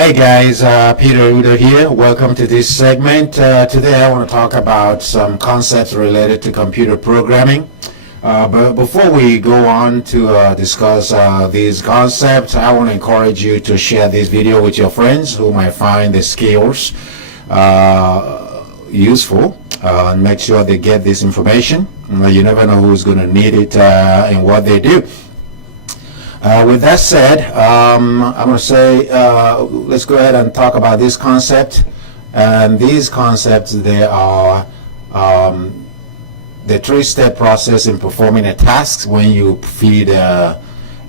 Hey guys, Peter Udo here. Welcome to this segment. Today I want to talk about some concepts related to computer programming. But before we go on to discuss these concepts, I want to encourage you to share this video with your friends who might find the skills useful and make sure they get this information. You never know who's going to need it in what they do. With that said, I'm going to say let's go ahead and talk about this concept. And these concepts, they are the three-step process in performing a task. When you feed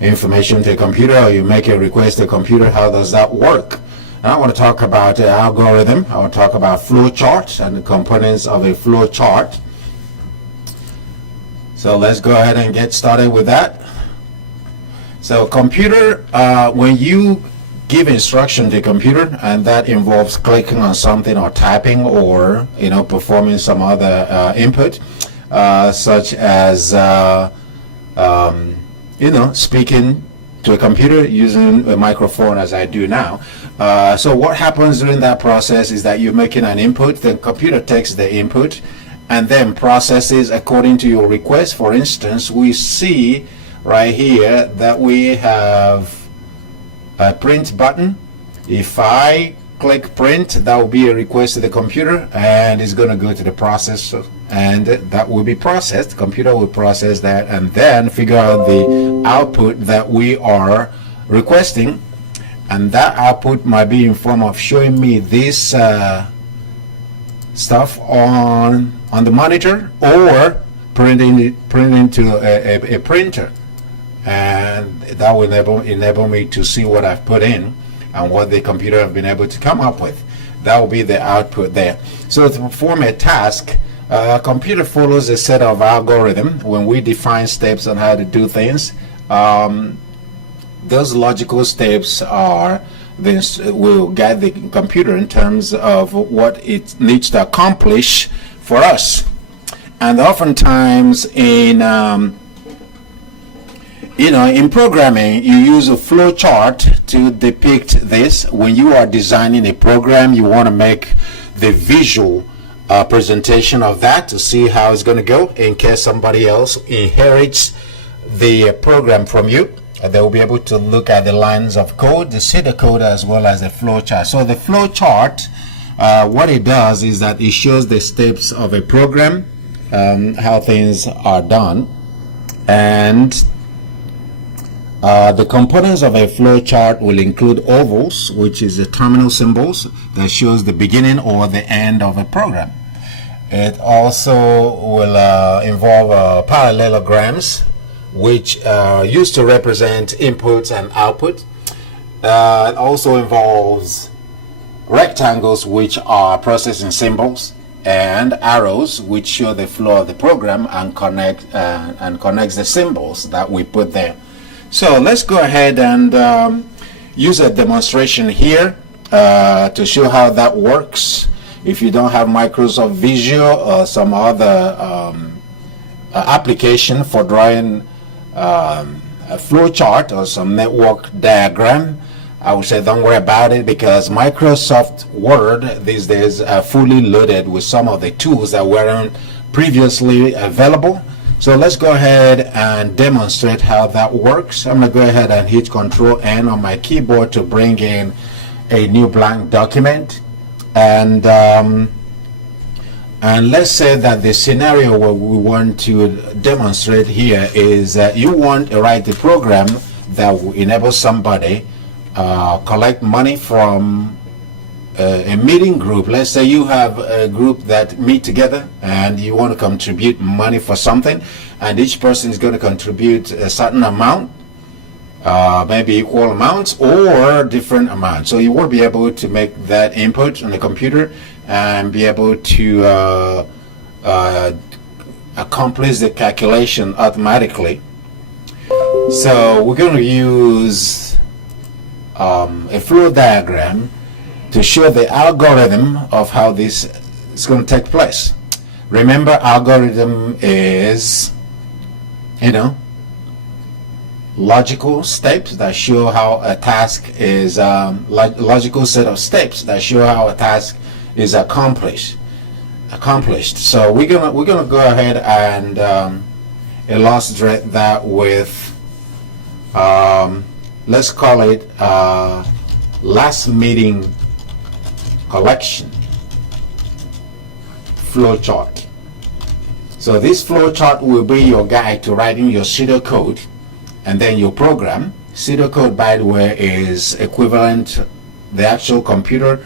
information to a computer or you make a request to a computer, how does that work? And I want to talk about algorithm. I want to talk about flowchart and the components of a flowchart. So let's go ahead and get started with that. So computer, when you give instruction to a computer, and that involves clicking on something or typing or performing some other input, such as speaking to a computer using a microphone as I do now. So what happens during that process is that you're making an input, the computer takes the input and then processes according to your request. For instance, we see right here that we have a print button. If I click print, that will be a request to the computer and it's going to go to the processor and that will be processed. The computer will process that and then figure out the output that we are requesting, and that output might be in form of showing me this stuff on the monitor or printing to a printer, and that will enable me to see what I've put in and what the computer have been able to come up with. That will be the output there. So to perform a task, a computer follows a set of algorithms. When we define steps on how to do things, those logical steps will guide the computer in terms of what it needs to accomplish for us. And oftentimes in programming, you use a flow chart to depict this. When you are designing a program, you want to make the visual presentation of that to see how it's going to go in case somebody else inherits the program from you. They will be able to look at the lines of code, to see the code as well as the flow chart. So the flow chart, what it does is that it shows the steps of a program, how things are done, and the components of a flow chart will include ovals, which is the terminal symbols that shows the beginning or the end of a program. It also will involve parallelograms, which used to represent inputs and output. It also involves rectangles, which are processing symbols, and arrows, which show the flow of the program and connects the symbols that we put there. So let's go ahead and use a demonstration here to show how that works. If you don't have Microsoft Visual or some other application for drawing a flow chart or some network diagram, I would say don't worry about it, because Microsoft Word these days are fully loaded with some of the tools that weren't previously available. So let's go ahead and demonstrate how that works. I'm going to go ahead and hit Control N on my keyboard to bring in a new blank document. And let's say that the scenario where we want to demonstrate here is that you want to write a program that will enable somebody collect money from a meeting group. Let's say you have a group that meet together and you want to contribute money for something, and each person is going to contribute a certain amount, maybe equal amounts or different amounts. So you will be able to make that input on the computer and be able to accomplish the calculation automatically. So we're going to use a flow diagram to show the algorithm of how this is going to take place. Remember, algorithm is logical steps that show how a task is logical set of steps that show how a task is accomplished. So we're gonna go ahead and illustrate that with let's call it last meeting collection flowchart. So this flowchart will be your guide to writing your pseudocode and then your program. Pseudocode, by the way, is equivalent to the actual computer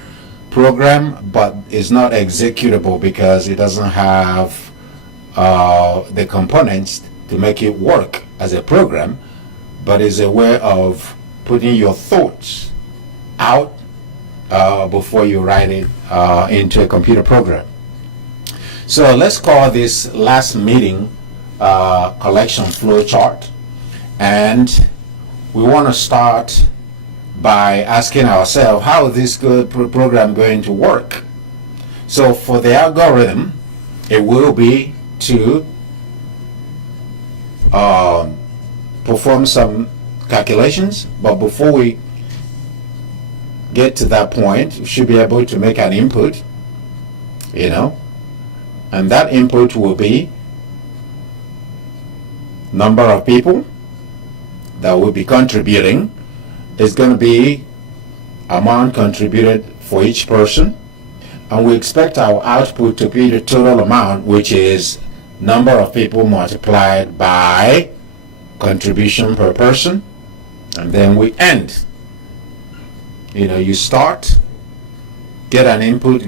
program, but is not executable because it doesn't have the components to make it work as a program, but is a way of putting your thoughts out before you write it into a computer program. So let's call this last meeting collection flowchart, and we want to start by asking ourselves, how is this good program going to work? So for the algorithm, it will be to perform some calculations, but before we get to that point, we should be able to make an input, and that input will be number of people that will be contributing. Is going to be amount contributed for each person, and we expect our output to be the total amount, which is number of people multiplied by contribution per person, and then we end. You start, get an input,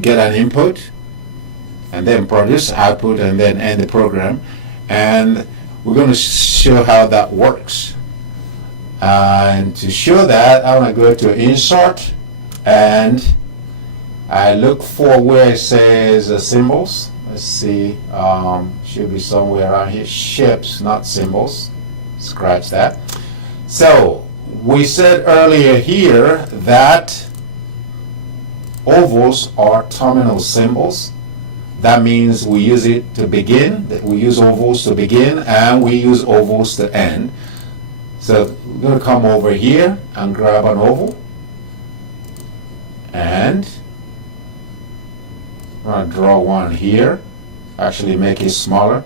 and then produce output, and then end the program. And we're going to show how that works. And to show that, I want to go to insert, and I look for where it says symbols. Let's see, should be somewhere around here. Shapes, not symbols. Scratch that. So we said earlier here that ovals are terminal symbols. That means we use it to begin, we use ovals to begin, and we use ovals to end. So we're going to come over here and grab an oval, and I'm going to draw one here, actually make it smaller,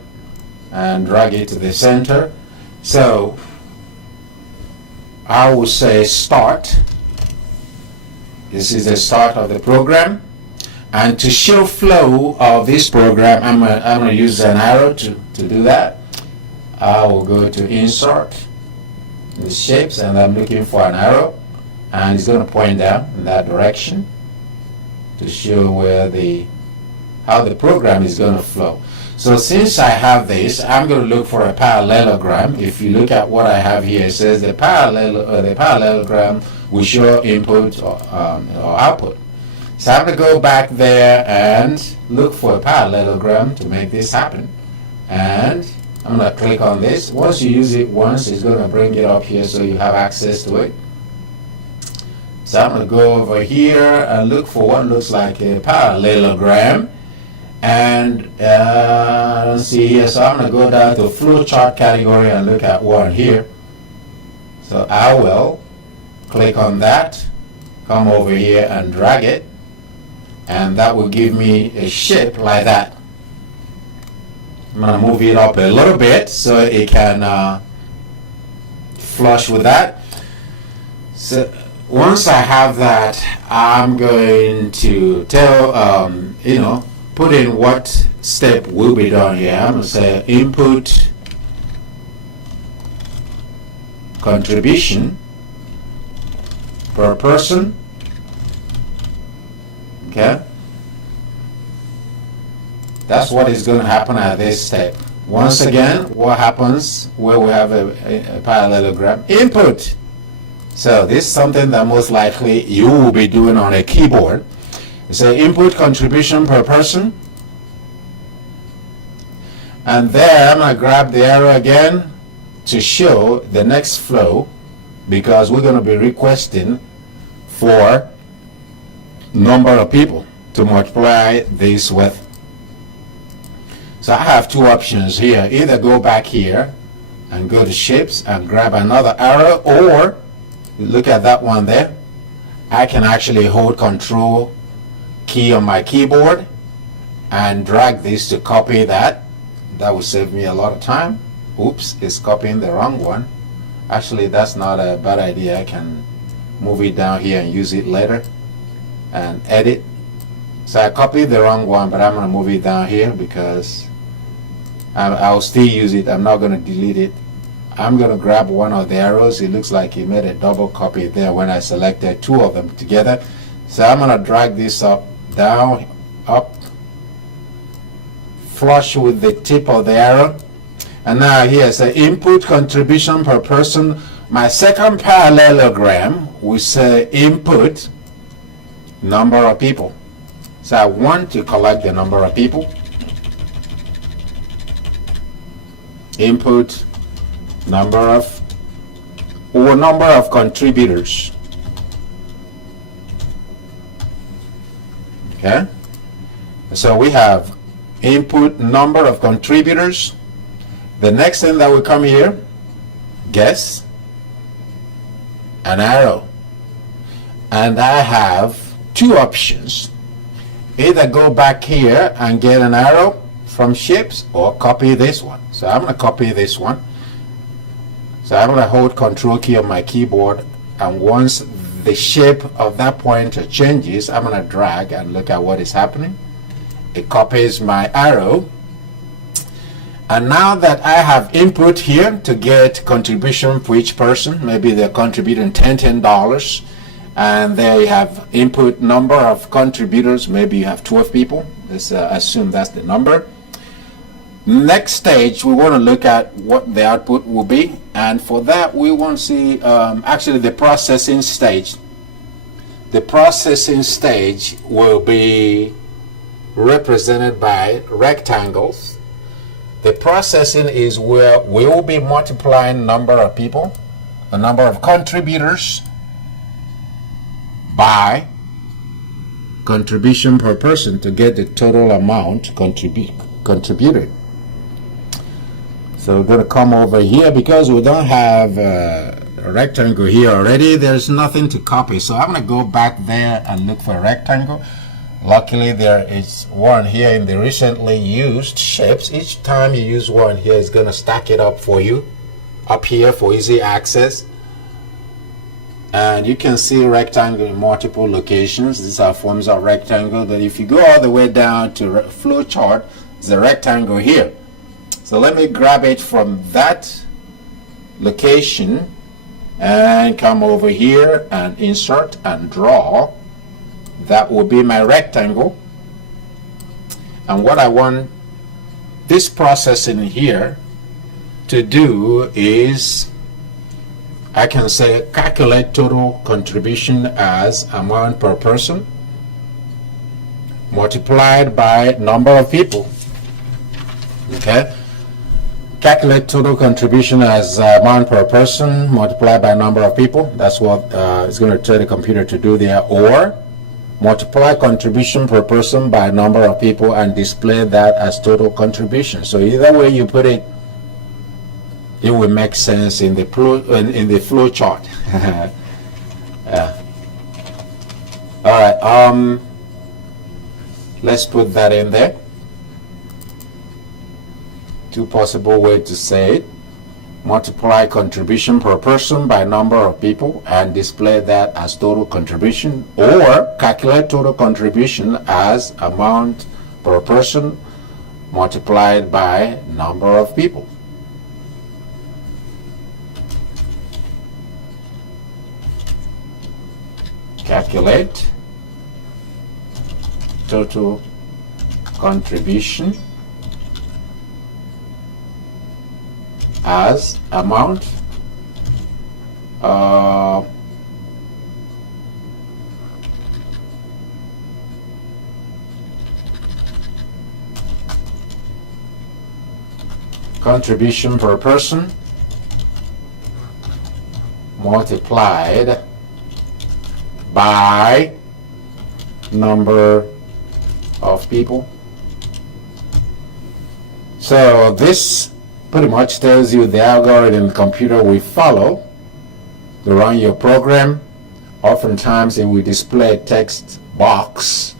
and drag it to the center. So I will say start. This is the start of the program. And to show flow of this program, I'm going to use an arrow to do that. I will go to insert the shapes, and I'm looking for an arrow, and it's going to point down in that direction to show how the program is going to flow. So since I have this, I'm going to look for a parallelogram. If you look at what I have here, it says the parallelogram will show input or output. So I'm going to go back there and look for a parallelogram to make this happen. And I'm going to click on this. Once you use it once, it's going to bring it up here so you have access to it. So I'm going to go over here and look for what looks like a parallelogram. And let's see here. So I'm going to go down to flowchart category and look at one here. So I will click on that, come over here and drag it. And that will give me a shape like that. I'm going to move it up a little bit so it can flush with that. So once I have that, I'm going to tell, put in what step will be done here. I'm going to say input contribution per person. Okay, that's what is going to happen at this step. Once again, what happens where we have a parallelogram? Input. So this is something that most likely you will be doing on a keyboard. So input contribution per person. And there I'm going to grab the arrow again to show the next flow, because we're going to be requesting for number of people to multiply this with. So I have two options here. Either go back here and go to shapes and grab another arrow, or look at that one there. I can actually hold Control key on my keyboard and drag this to copy that. That will save me a lot of time. Oops, it's copying the wrong one. Actually, that's not a bad idea. I can move it down here and use it later and edit. So I copied the wrong one, but I'm going to move it down here because I'll still use it. I'm not going to delete it. I'm going to grab one of the arrows. It looks like it made a double copy there when I selected two of them together. So I'm going to drag this up, down, up, flush with the tip of the arrow. And now here's the input contribution per person. My second parallelogram will say input number of people. So I want to collect the number of people. Input number of contributors. Okay, so we have input number of contributors. The next thing that will come here, guess, an arrow, and I have two options. Either go back here and get an arrow from shapes, or copy this one. So I'm going to copy this one. So I'm going to hold Control key on my keyboard, and once the shape of that pointer changes, I'm going to drag and look at what is happening. It copies my arrow. And now that I have input here to get contribution for each person, maybe they're contributing $10, and there you have input number of contributors. Maybe you have 12 people. Let's assume that's the number. Next stage, we want to look at what the output will be, and for that we want to see actually the processing stage. The processing stage will be represented by rectangles. The processing is where we will be multiplying number of people, the number of contributors, by contribution per person to get the total amount contributed. So we're going to come over here because we don't have a rectangle here already. There's nothing to copy. So I'm going to go back there and look for a rectangle. Luckily, there is one here in the recently used shapes. Each time you use one here, it's going to stack it up for you up here for easy access. And you can see rectangle in multiple locations. These are forms of rectangle. That if you go all the way down to Flowchart, there's a rectangle here. So let me grab it from that location and come over here and insert and draw. That will be my rectangle. And what I want this process in here to do is, I can say calculate total contribution as amount per person multiplied by number of people. Okay, calculate total contribution as amount per person multiplied by number of people. That's what it's going to tell the computer to do there. Or multiply contribution per person by number of people and display that as total contribution. So either way you put it, it will make sense in the flow chart. Yeah. All right. Let's put that in there. Two possible ways to say it: multiply contribution per person by number of people and display that as total contribution, or calculate total contribution as amount per person multiplied by number of people. Calculate total contribution as amount contribution per person multiplied by number of people. So this pretty much tells you the algorithm the computer will follow to run your program. Oftentimes it will display a text box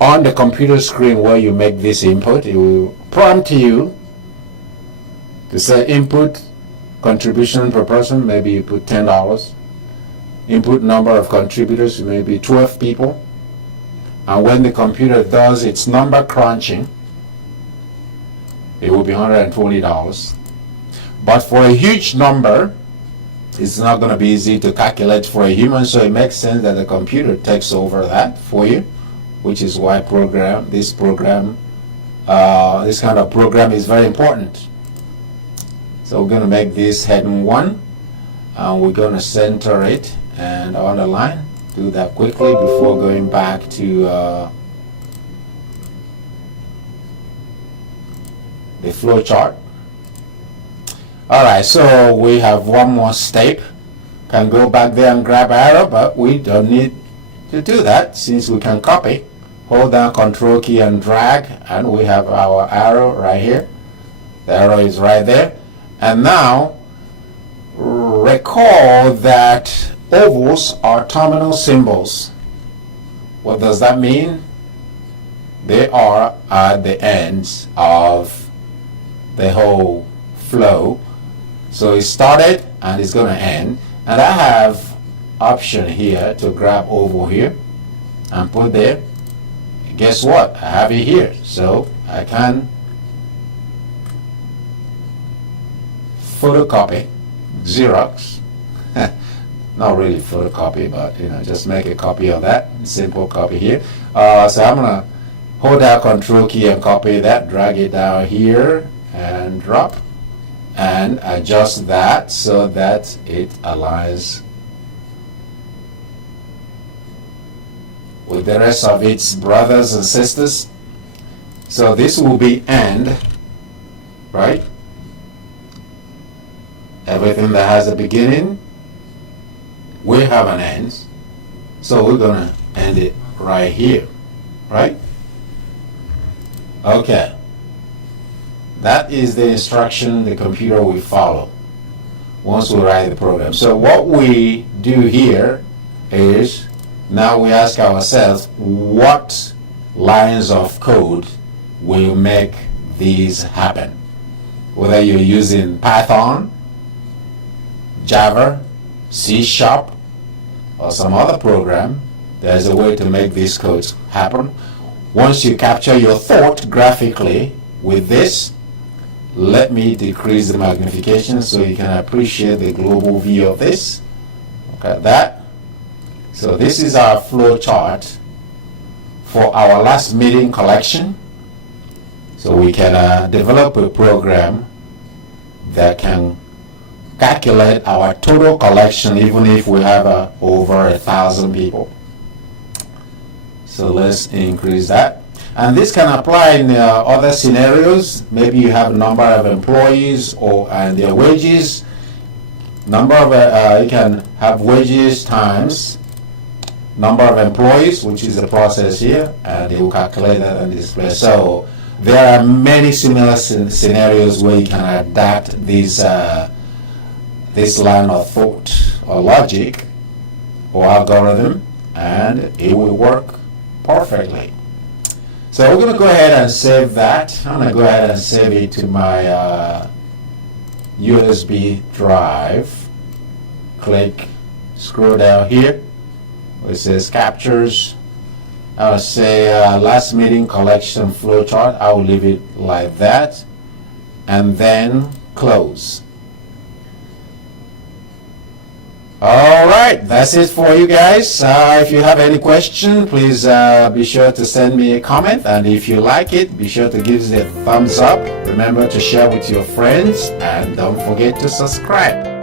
on the computer screen where you make this input. It will prompt you to say input contribution per person, maybe you put $10. Input number of contributors, maybe 12 people. And when the computer does its number crunching, it will be $120. But for a huge number, it's not going to be easy to calculate for a human, so it makes sense that the computer takes over that for you, which is why this kind of program is very important. So we're going to make this heading 1, and we're going to center it and underline. Do that quickly before going back to the flow chart. Alright, so we have one more step. Can go back there and grab arrow, but we don't need to do that since we can copy. Hold down Control key and drag, and we have our arrow right here. The arrow is right there. And now recall that ovals are terminal symbols. What does that mean? They are at the ends of the whole flow. So it started and it's going to end. And I have option here to grab oval here and put there. Guess what? I have it here. So I can photocopy, Xerox. Not really photocopy, but just make a copy of that. Simple copy here. So I'm going to hold down Control key and copy that, drag it down here and drop, and adjust that so that it aligns with the rest of its brothers and sisters. So this will be end, right? Everything that has a beginning will have an end. So we're going to end it right here, right? Okay. That is the instruction the computer will follow once we write the program. So what we do here is now we ask ourselves what lines of code will make these happen. Whether you're using Python, Java, C#, or some other program, there's a way to make these codes happen. Once you capture your thought graphically with this, let me decrease the magnification so you can appreciate the global view of this. Look at that. So this is our flow chart for our last meeting collection. So we can develop a program that can calculate our total collection even if we have over 1,000 people. So let's increase that. And this can apply in other scenarios. Maybe you have a number of employees and their wages. You can have wages times number of employees, which is the process here, and it will calculate that and display. So there are many similar scenarios where you can adapt this line of thought or logic or algorithm, and it will work perfectly. So we're going to go ahead and save that. I'm going to go ahead and save it to my USB drive. Click, scroll down here. It says captures. I'll say last meeting collection flowchart. I will leave it like that. And then close. Alright, that's it for you guys. If you have any question, please be sure to send me a comment, and if you like it, be sure to give it a thumbs up. Remember to share with your friends, and don't forget to subscribe.